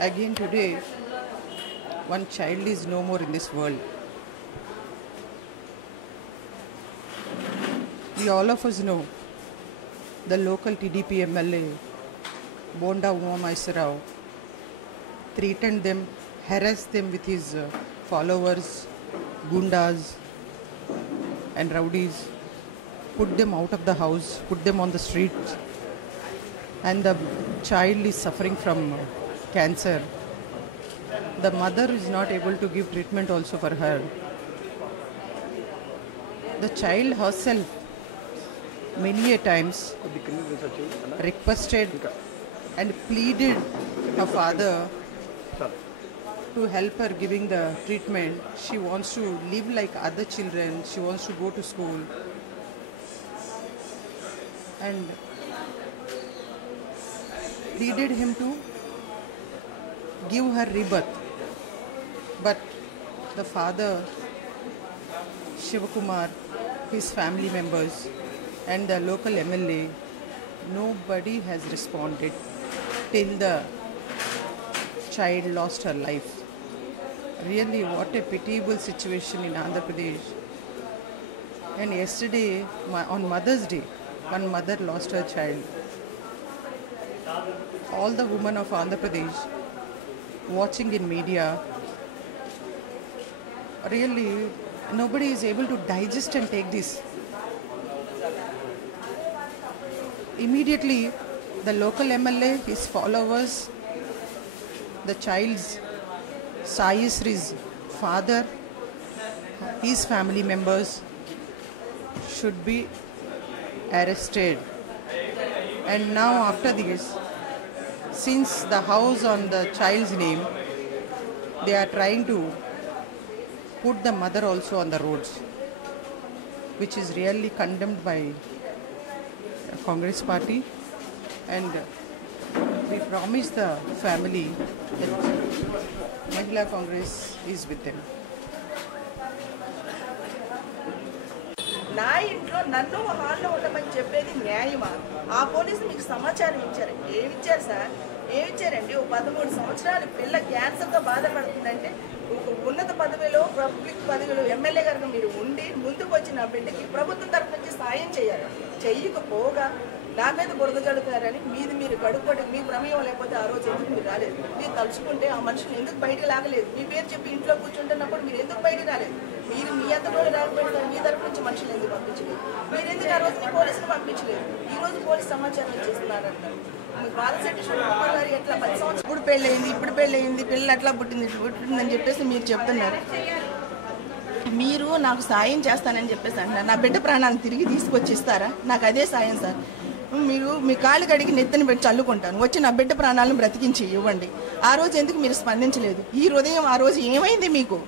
Again today, one child is no more in this world. We all of us know the local TDP MLA, Bonda Umamaisarao, threatened them, harassed them with his followers, gundas and rowdies, put them out of the house, put them on the streets, and the child is suffering from cancer. The mother is not able to give treatment also for her. The child herself many a times requested and pleaded her father to help her giving the treatment. She wants to live like other children. She wants to go to school. And pleaded him to give her rebirth. But the father, Shivakumar, his family members and the local MLA, nobody has responded till the child lost her life. Really, what a pitiable situation in Andhra Pradesh. And yesterday, on Mother's Day, one mother lost her child. All the women of Andhra Pradesh watching in media, really nobody is able to digest and take this. Immediately the local MLA, his followers, the child's Sayasri's father, his family members should be arrested. And now after this, since the house on the child's name, they are trying to put the mother also on the roads, which is really condemned by Congress party, and we promise the family that Mahila Congress is with them. నా ఇంట్లో నన్ను హాల్లో ఉండమని చెప్పేది న్యాయమా? ఆ పోలీసు మీకు సమాచారం ఇచ్చారు. ఏమి ఇచ్చారు సార్? ఏమి ఇచ్చారండి? ఓ 13 సంవత్సరాల పిల్ల క్యాన్సర్తో బాధపడుతుందంటే ఒక ఉన్నత పదవిలో, పబ్లిక్ పదవిలో ఎమ్మెల్యే గారికి మీరు ఉండి ముందుకు వచ్చిన బిడ్డకి ప్రభుత్వం తరఫు నుంచి సాయం చేయాలి. చెయ్యకపోగా నా మీద బురద జడుతారని మీది మీరు గడుపుకోండి. మీ ప్రమేయం లేకపోతే ఆ రోజు ఎందుకు మీరు రాలేదు? మీరు తలుచుకుంటే ఆ మనుషులు ఎందుకు బయటకు లాగలేదు? మీ పేరు చెప్పి ఇంట్లో కూర్చుంటున్నప్పుడు మీరు ఎందుకు బయటకు రాలేదు? మీరు మీ అంత రోజు రాకపోతే మీ తరఫు నుంచి మనుషులు ఎందుకు పంపించలేదు? మీరు ఎందుకు ఆ రోజు మీ పోలీసులు పంపించలేదు? ఈ రోజు పోలీసు సమాచారం ఇచ్చేస్తున్నారంటారు. మీ బాలశెట్టి శివకుమార్ గారు ఎట్లా 10 సంవత్సరాలు ఇప్పుడు పెళ్ళయింది పిల్లలు అట్లా పుట్టిందని చెప్పేసి మీరు చెప్తున్నారు. మీరు నాకు సాయం చేస్తానని చెప్పేసి అంటున్నారు. నా బిడ్డ ప్రాణాలను తిరిగి తీసుకొచ్చి ఇస్తారా? నాకు అదే సాయం సార్. మీరు మీ కాళ్ళు కడిగి నెత్తని పెట్టి చల్లుకుంటాను, వచ్చి నా బిడ్డ ప్రాణాలను బ్రతికించి ఇవ్వండి. ఆ రోజు ఎందుకు మీరు స్పందించలేదు? ఈ హృదయం ఆ రోజు ఏమైంది మీకు?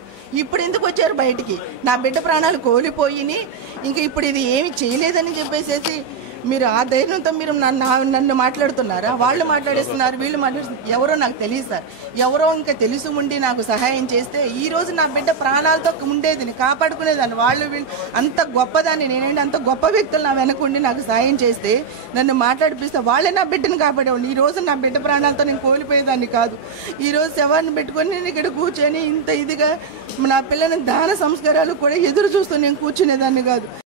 ఇప్పుడు ఎందుకు వచ్చారు బయటికి? నా బిడ్డ ప్రాణాలు కోల్పోయిని ఇంకా ఇప్పుడు ఇది ఏమి చేయలేదని చెప్పేసి మీరు ఆ ధైర్యంతో మీరు నన్ను మాట్లాడుతున్నారా? వాళ్ళు మాట్లాడేస్తున్నారు, వీళ్ళు మాట్లాడుతున్నారు. ఎవరో నాకు తెలియదు సార్. ఎవరో ఇంకా తెలిసి ఉండి నాకు సహాయం చేస్తే ఈ రోజు నా బిడ్డ ప్రాణాలతో ఉండేది, కాపాడుకునేదాన్ని. వాళ్ళు వీళ్ళు అంత గొప్పదాన్ని, నేనంటే అంత గొప్ప వ్యక్తులు నా వెనకుండి నాకు సహాయం చేస్తే నన్ను మాట్లాడిపిస్తే వాళ్ళే నా బిడ్డను కాపాడేవాళ్ళు. ఈ రోజు నా బిడ్డ ప్రాణాలతో నేను కోల్పోయేదాన్ని కాదు. ఈరోజు శవాన్ని పెట్టుకొని నేను ఇక్కడ కూర్చొని ఇంత ఇదిగా నా పిల్లల దాన సంస్కారాలు కూడా ఎదురు చూస్తూ నేను కూర్చునేదాన్ని కాదు.